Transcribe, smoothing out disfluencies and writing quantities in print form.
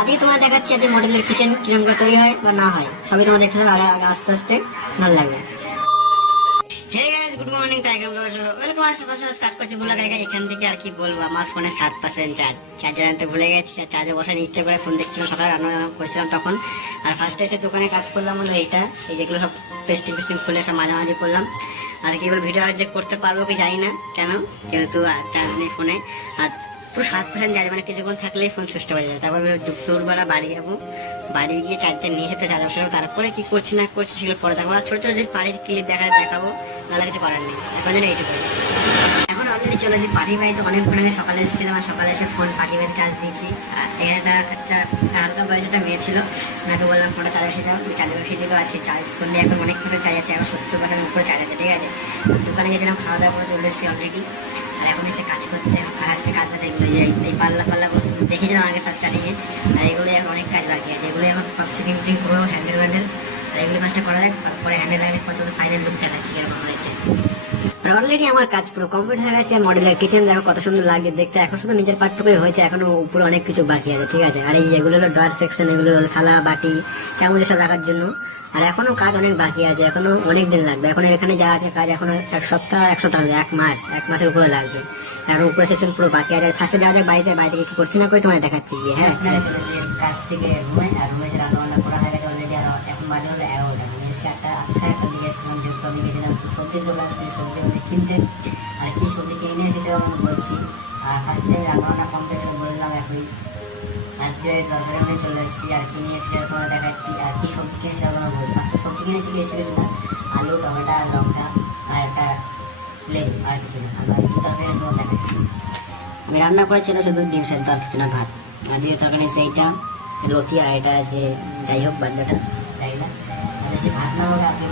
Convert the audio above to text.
আজকে তোমার দেখাচ্ছি যে মডেলের কিচেন কিরকম করে তৈরি হয় বা না হয়, সবই তোমার দেখতে হবে। আগে আস্তে আস্তে ভালো লাগবে। Hey guys, good morning. Tiger welcome. আশেপাশে স্টার্ট করছি ভুলা গাইগা। এখান থেকে আর কি বলবো, আমার ফোনে 7% চার্জার আনতে ভুলে গেছি। আর চার্জে বসার ইচ্ছে করে ফোন দেখছিলাম, সকালে রান্না করছিলাম তখন। আর ফার্স্টে এসে দোকানে কাজ করলাম হলো এইটা, এই যেগুলো সব পেস্টিং খুলে সব মাঝামাঝি করলাম। আর কি বল, ভিডিও আর যে করতে পারবো কি জানি না, কেন যেহেতু চার্জ নেই ফোনে। আর পুরো 7% চার্জ, মানে কিছুক্ষণ থাকলেই ফোন সুস্থ হয়ে যায়। তারপর দুপুরবেলা বাড়ি যাবো, বাড়ি গিয়ে চার্জার নিয়ে যেতে চার্জার বসাবো। তারপরে কি করছি না করছি সেগুলো পরে দেখাবো। আর ছোট ছোট যে বাড়ির ক্লিপ দেখাবো, নাহলে কিছু করার নেই। এখন যেন এইটুকু। এখন অলরেডি চলে আসি পার্টি বাড়িতে। অনেকক্ষণ আগে সকালে এসেছিলাম, আর সকালে এসে ফোন পার্টি বাড়িতে চার্জ দিয়েছি। আর এখানে একটা হালকা বয়স একটা মেয়ে ছিল, ওনাকে বললাম ফোনটা চার্জ বসিয়ে দাও, চার্জ বসিয়ে দিল। আর সেই চার্জ করলে এখন অনেক কিছু চার্জ আছে, এখন 70% উপরে চার্জ আছে, ঠিক আছে। দোকানে গেছিলাম, খাওয়া দাওয়া করে চলে এসেছি অলরেডি। আর এখন এসে কাজ করতে ফার্স্টে কাজ বাজে এগুলো, এই পাল্লা দেখেছিলাম আগে ফার্স্ট স্টার্টিংয়ে। আর এগুলো এখন অনেক কাজ বাকি আছে, এগুলো এখন সব সিপিং করবো, হ্যান্ডেল আর এগুলো ফার্স্টে করা যায়। তারপরে হ্যান্ডেল পর্যন্ত ফাইনাল লুক দেখাচ্ছি কেমন হয়েছে। আর অলরেডি আমার কাজ পুরো কমপ্লিট হয়ে গেছে। মডেলের কিচেন দেখো কত সুন্দর লাগছে দেখতে। এখন শুধু নিজের পার্টটুকুই হয়েছে, এখনো উপরে অনেক কিছু বাকি আছে, ঠিক আছে। আর এই যেগুলো হলো ডোর সেকশন, এগুলো হলো থালা বাটি চামচ সব রাখার জন্য। আর এখনো কাজ অনেক বাকি আছে, এখনো অনেক দিন লাগবে। এখন এখানে যা আছে কাজ, এখনো এক সপ্তাহ 1 মাসের উপরে লাগবে। আর উপরে সেকশন পুরো বাকি আছে। ফার্স্টে যাওয়া যায় বাড়িতে, বাড়িতে কি করছি না করে তোমায় দেখাচ্ছি যে হ্যাঁ কাজ থেকে রুমে। আর রুমে এসে রান্না বান্না করা হয়ে গেছে অলরেডি। আর এখন বাজে হলো 11টা, আমি এসে 8:30 দিকে এসেছিলাম, যেহেতু আমি গেছিলাম সবজির দোকান, সবজি কিনতে। আর কি সবজি কিনে নিয়ে এসেছিলাম আমি বলছি। আর ফার্স্টে রান্নাবান্না কমপ্লিট করে বললাম একই। আর তরকারি নিয়ে চলে এসেছি। আর কি নিয়ে এসেছি তোমায় দেখাচ্ছি। আর কি সবজি কিনেছি ওখানে বলছি। ফার্স্টে সবজি কিনেছি বেশি কিছু না, আলু, টমেটো, লঙ্কা আর একটা লেবু, আর কিছু না। আর দু তরকারি তোমার দেখাচ্ছি। আমি রান্না করেছিল শুধু ডিম সেদ্ধ, আর কিছু না, ভাত। আর দিয়ে তরকারি সেইটা রুটি, আর এটা আছে যাই হোক বাদ্যটা তাই না। ভাত না হোক আছে